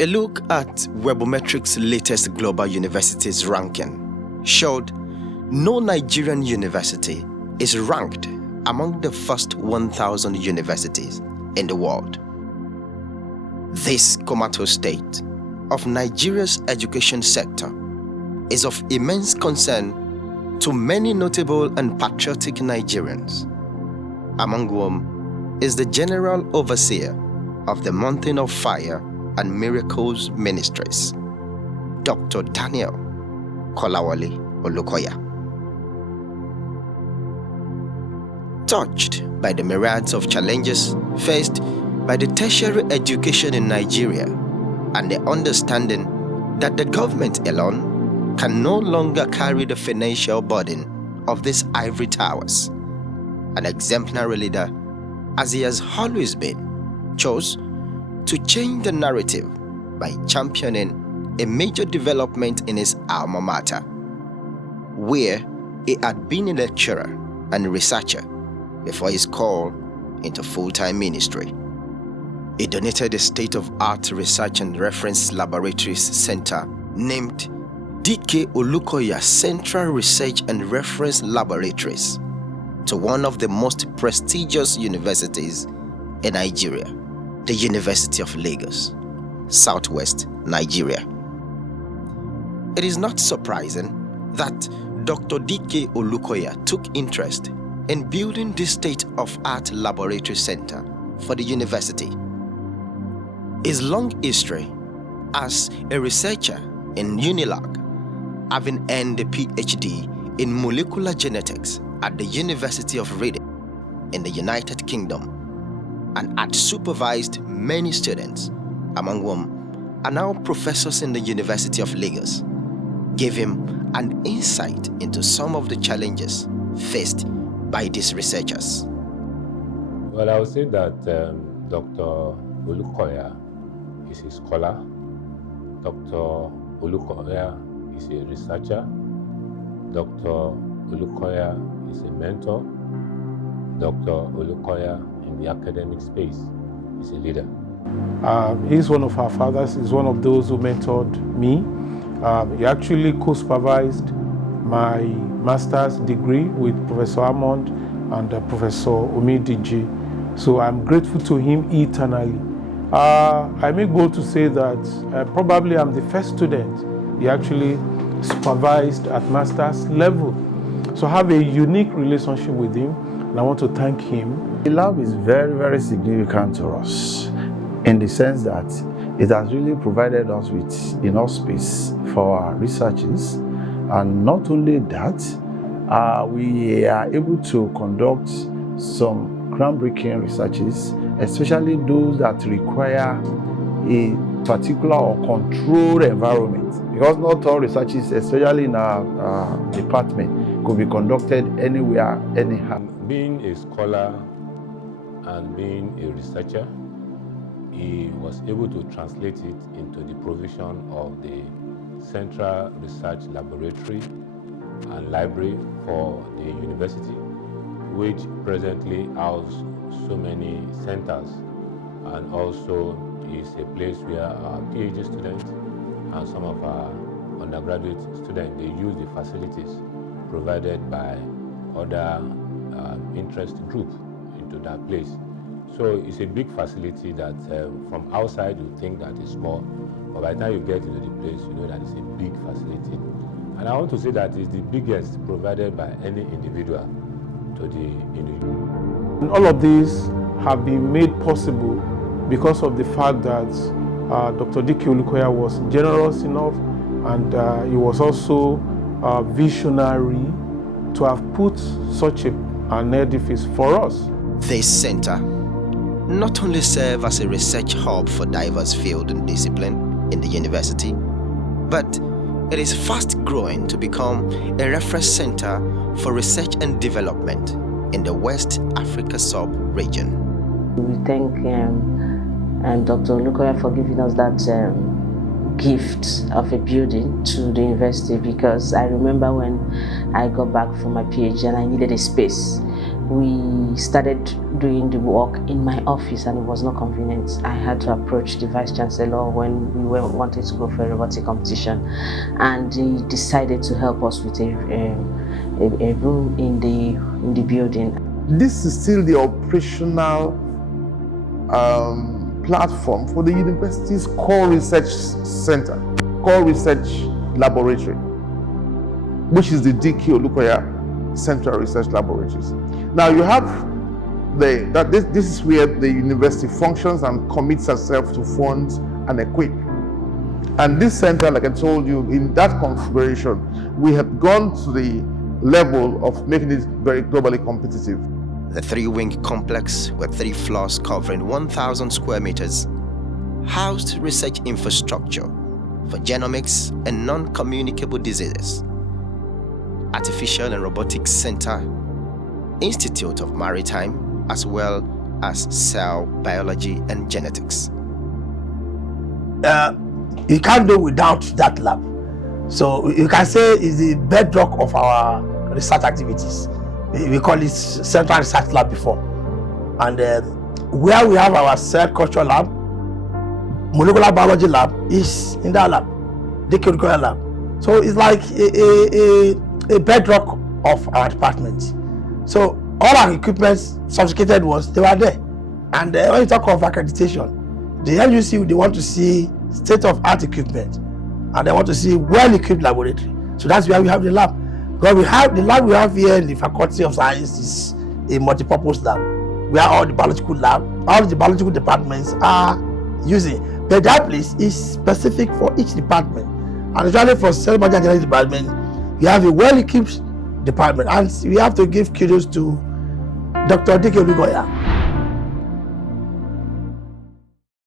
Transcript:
A look at Webometrics' latest global universities ranking showed no Nigerian university is ranked among the first 1,000 universities in the world. This comatose state of Nigeria's education sector is of immense concern to many notable and patriotic Nigerians, among whom is the General Overseer of the Mountain of Fire and Miracles Ministries, Dr. Daniel Olukoya. Touched by the myriads of challenges faced by the tertiary education in Nigeria and the understanding that the government alone can no longer carry the financial burden of these ivory towers, an exemplary leader, as he has always been, chose to change the narrative by championing a major development in his alma mater, where he had been a lecturer and researcher before his call into full-time ministry. He donated a state-of-art research and reference laboratories center named Daniel Olukoya Central Research and Reference Laboratories to one of the most prestigious universities in Nigeria, the University of Lagos, Southwest Nigeria. It is not surprising that Dr. Daniel Olukoya took interest in building this state-of-art laboratory center for the university. His long history as a researcher in Unilag, having earned a PhD in molecular genetics at the University of Reading in the United Kingdom, and had supervised many students, among whom are now professors in the University of Lagos, gave him an insight into some of the challenges faced by these researchers. Well, I would say that Dr. Olukoya is a scholar. Dr. Olukoya is a researcher. Dr. Olukoya is a mentor. Dr. Olukoya in the academic space is a leader. He's one of our fathers. He's one of those who mentored me. He actually co-supervised my master's degree with Professor Hammond and Professor Omidiji. So I'm grateful to him eternally. I may go to say that probably I'm the first student he actually supervised at master's level. So I have a unique relationship with him, and I want to thank him. The lab is very, very significant to us in the sense that it has really provided us with enough space for our researches. And not only that, we are able to conduct some groundbreaking researches, especially those that require a particular or controlled environment. Because not all researches, especially in our department, could be conducted anywhere, anyhow. Being a scholar and being a researcher, he was able to translate it into the provision of the Central Research Laboratory and Library for the university, which presently houses so many centers, and also is a place where our PhD students and some of our undergraduate students, they use the facilities provided by other interest groups into that place. So it's a big facility that from outside you think that it's small, but by the time you get into the place, you know that it's a big facility. And I want to say that it's the biggest provided by any individual to the individual. And all of these have been made possible because of the fact that Dr. Daniel Olukoya was generous enough, and he was also visionary to have put such an edifice for us. This center not only serves as a research hub for diverse fields and discipline in the university, but it is fast growing to become a reference center for research and development in the West Africa sub-region. We thank Dr. Olukoya for giving us that gift of a building to the university, because I remember when I got back from my PhD and I needed a space. we started doing the work in my office, and it was not convenient. I had to approach the Vice Chancellor when we wanted to go for a robotic competition, and he decided to help us with a room in the building. This is still the operational platform for the university's core research center, core research laboratory, which is the DK Olukoya Central Research Laboratories. Now you have this is where the university functions and commits itself to funds and equip. And this center, like I told you, in that configuration, we have gone to the level of making it very globally competitive. The three-wing complex, with 3 floors covering 1,000 square meters, housed research infrastructure for genomics and non-communicable diseases, Artificial and Robotics Center, Institute of Maritime, as well as Cell Biology and Genetics. You can't do without that lab. So you can say it's the bedrock of our research activities. We call it Central Research Lab before. And where we have our cell culture lab, molecular biology lab is in that lab, the curricular lab. So it's like a bedrock of our department. So all our equipment, sophisticated ones, they were there. And when you talk of accreditation, the LUC, they want to see state-of-art equipment, and they want to see well-equipped laboratory. So that's where we have the lab. Because we have the lab we have here in the Faculty of Science is a multi-purpose lab, where all the biological departments are using. But that place is specific for each department. And usually for cell biology and genetics department, you have a well-equipped department. And we have to give kudos to Dr. Daniel Olukoya.